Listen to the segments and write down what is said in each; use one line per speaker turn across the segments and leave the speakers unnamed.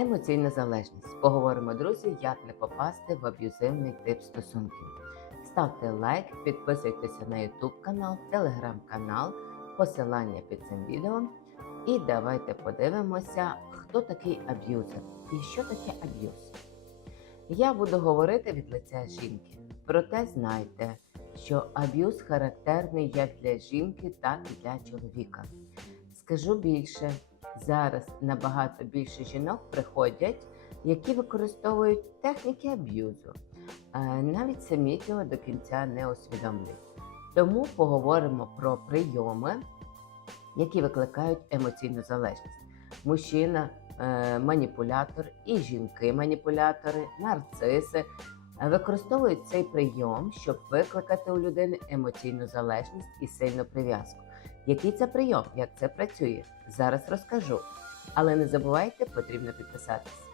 Емоційна залежність. Поговоримо, друзі, як не попасти в аб'юзивний тип стосунків. Ставте лайк, підписуйтеся на YouTube канал, Telegram канал, посилання під цим відео. І давайте подивимося, хто такий аб'юзер і що таке аб'юз. Я буду говорити від лиця жінки. Проте знайте, що аб'юз характерний як для жінки, так і для чоловіка. Скажу більше, зараз набагато більше жінок приходять, які використовують техніки аб'юзу, е, навіть самі цього до кінця не усвідомлюють. Тому поговоримо про прийоми, які викликають емоційну залежність. Мужчина, е, маніпулятор і жінки-маніпулятори, нарциси е, використовують цей прийом, щоб викликати у людини емоційну залежність і сильну прив'язку. Який це прийом? Як це працює? Зараз розкажу. Але не забувайте, потрібно підписатись.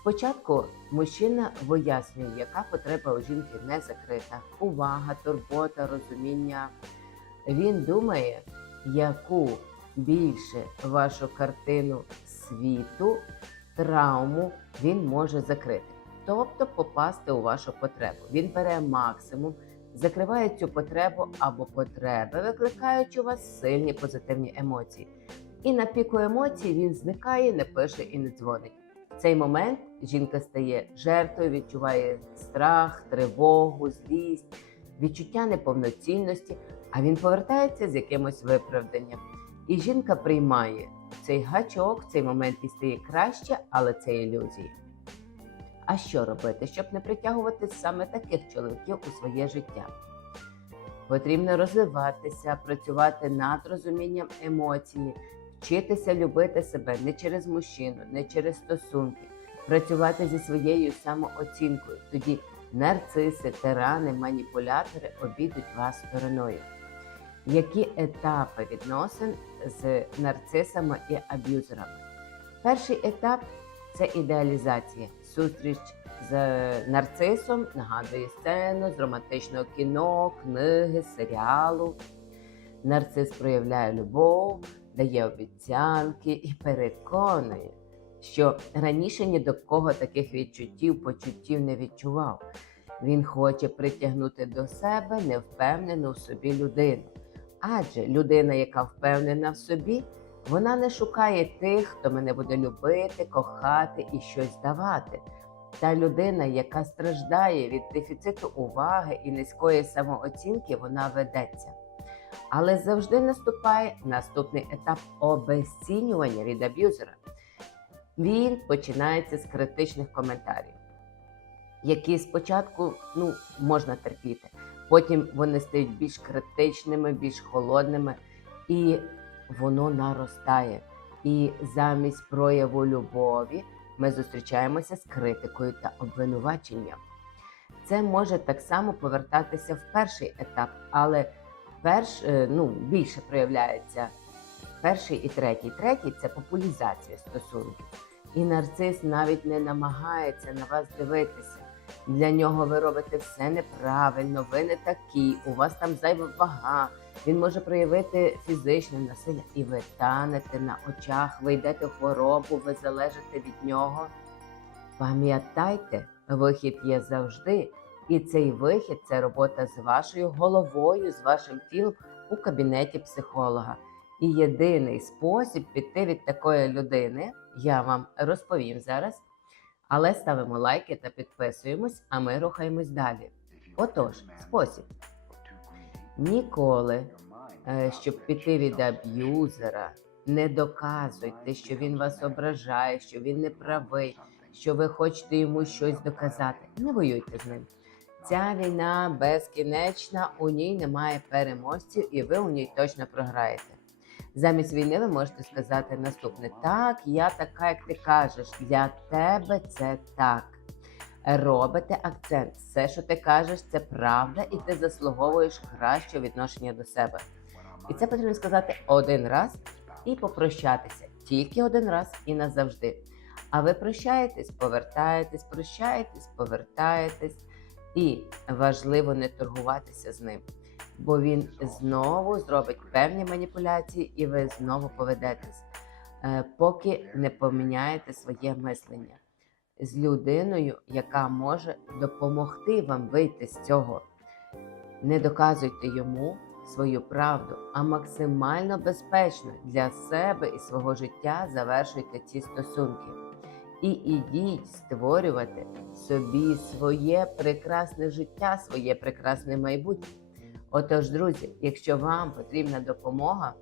Спочатку мужчина вияснює, яка потреба у жінки не закрита. Увага, турбота, розуміння. Він думає, яку більше вашу картину світу, травму він може закрити. Тобто попасти у вашу потребу. Він бере максимум, закриває цю потребу або потреби, викликаючи у вас сильні позитивні емоції. І на піку емоцій він зникає, не пише і не дзвонить. В цей момент жінка стає жертвою, відчуває страх, тривогу, злість, відчуття неповноцінності, а він повертається з якимось виправданням. І жінка приймає цей гачок, цей момент і стає краще, але це ілюзія. А що робити, щоб не притягувати саме таких чоловіків у своє життя? Потрібно розвиватися, працювати над розумінням емоцій, вчитися любити себе не через мужчину, не через стосунки, працювати зі своєю самооцінкою. Тоді нарциси, тирани, маніпулятори обійдуть вас стороною. Які етапи відносин з нарцисами і аб'юзерами? Перший етап це ідеалізація. Зустріч з нарцисом нагадує сцену з романтичного кіно, книги, серіалу. Нарцис проявляє любов, дає обіцянки і переконує, що раніше ні до кого таких відчуттів, почуттів не відчував. Він хоче притягнути до себе невпевнену в собі людину. Адже людина, яка впевнена в собі, вона не шукає тих, хто мене буде любити, кохати і щось давати. Та людина, яка страждає від дефіциту уваги і низької самооцінки, вона ведеться. Але завжди наступає наступний етап обезцінювання від аб'юзера. Він починається з критичних коментарів, які спочатку ну, можна терпіти. Потім вони стають більш критичними, більш холодними, і воно наростає. І замість прояву любові ми зустрічаємося з критикою та обвинуваченням. Це може так само повертатися в перший етап, але перш, е, ну, більше проявляється перший і третій. Третій це популізація стосунків. І нарцис навіть не намагається на вас дивитися. Для нього ви робите все неправильно, ви не такі, у вас там зайва вага. Він може проявити фізичне насилля, і ви танете на очах, ви йдете хворобу, ви залежите від нього. Пам'ятайте, вихід є завжди, і цей вихід це робота з вашою головою, з вашим тілом у кабінеті психолога. І єдиний спосіб піти від такої людини, я вам розповім зараз. Але ставимо лайки та підписуємось, а ми рухаємось далі. Отож, спосіб. Ніколи, е, щоб піти від аб'юзера, не доказуйте, що він вас ображає, що він не правий, що ви хочете йому щось доказати. Не воюйте з ним. Ця війна безкінечна, у ній немає переможців, і ви у ній точно програєте. Замість війни ви можете сказати наступне: так, я така, як ти кажеш, для тебе це так. Робите акцент. Все, що ти кажеш, це правда, і ти заслуговуєш кращого відношення до себе. І це потрібно сказати один раз і попрощатися. Тільки один раз і назавжди. А ви прощаєтесь, повертаєтесь, прощаєтесь, повертаєтесь. І важливо не торгуватися з ним, бо він знову зробить певні маніпуляції, і ви знову поведетесь. е, поки не поміняєте своє мислення з людиною, яка може допомогти вам вийти з цього. Не доказуйте йому свою правду, а максимально безпечно для себе і свого життя завершуйте ці стосунки. І ідіть створювати собі своє прекрасне життя, своє прекрасне майбутнє. Отож, друзі, якщо вам потрібна допомога,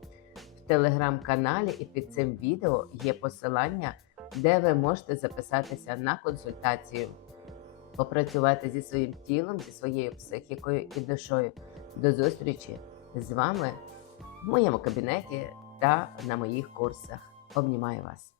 в телеграм-каналі і під цим відео є посилання, де ви можете записатися на консультацію, попрацювати зі своїм тілом, зі своєю психікою і душою. До зустрічі з вами в моєму кабінеті та на моїх курсах. Обнімаю вас!